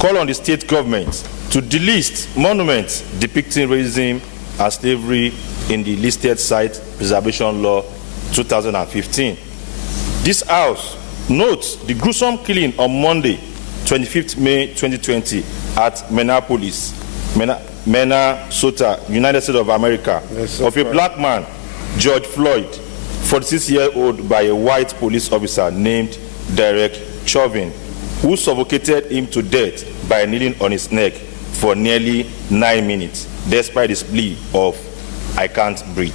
call on the state government to delist monuments depicting racism and slavery in the listed site preservation law 2015. This House notes the gruesome killing on Monday, 25th May 2020 at Minneapolis, Minnesota, United States of America, of a black man, George Floyd, 46-year-old, by a white police officer named Derek Chauvin, who suffocated him to death by kneeling on his neck for nearly 9 minutes, despite his plea of "I can't breathe."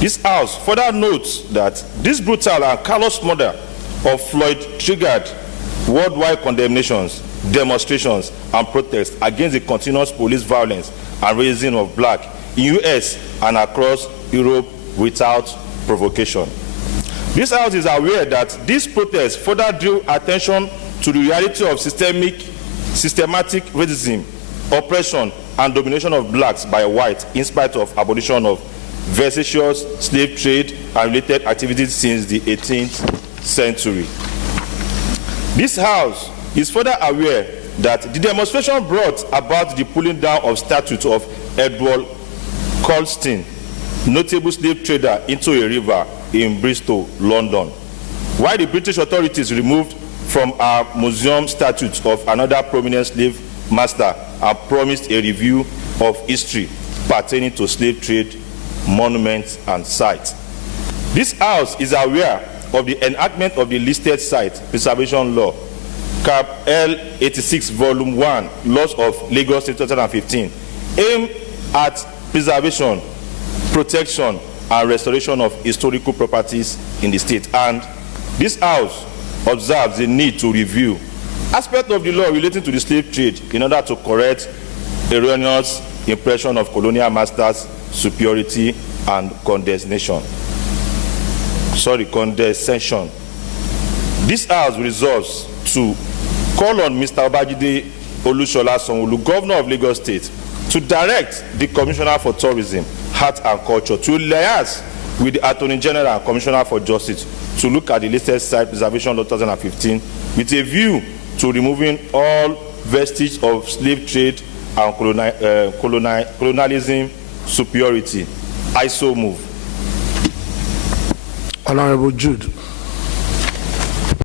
This House further notes that this brutal and callous murder of Floyd triggered worldwide condemnations, demonstrations, and protests against the continuous police violence and racism of black in the US and across Europe without provocation. This House is aware that these protests further drew attention to the reality of systematic racism, oppression, and domination of blacks by whites in spite of abolition of vexatious slave trade and related activities since the 18th century. This House is further aware that the demonstration brought about the pulling down of statues of Edward Colston, notable slave trader, into a river in Bristol, London, while the British authorities removed from our museum statues of another prominent slave master and promised a review of history pertaining to slave trade, monuments, and sites. This House is aware of the enactment of the listed site preservation law, Cap L 86 Volume 1, Laws of Lagos State 2015, aimed at preservation, protection, and restoration of historical properties in the state. And this House observes the need to review aspects of the law relating to the slave trade in order to correct erroneous impression of colonial masters' superiority and condescension. This House resolves to call on Mr. Babajide Olusola Sanwo-Olu, Governor of Lagos State, to direct the Commissioner for Tourism, Art and Culture to liaise with the Attorney General and Commissioner for Justice to look at the listed site preservation law 2015 with a view to removing all vestiges of slave trade and colonialism superiority. I so move. Honorable Jude.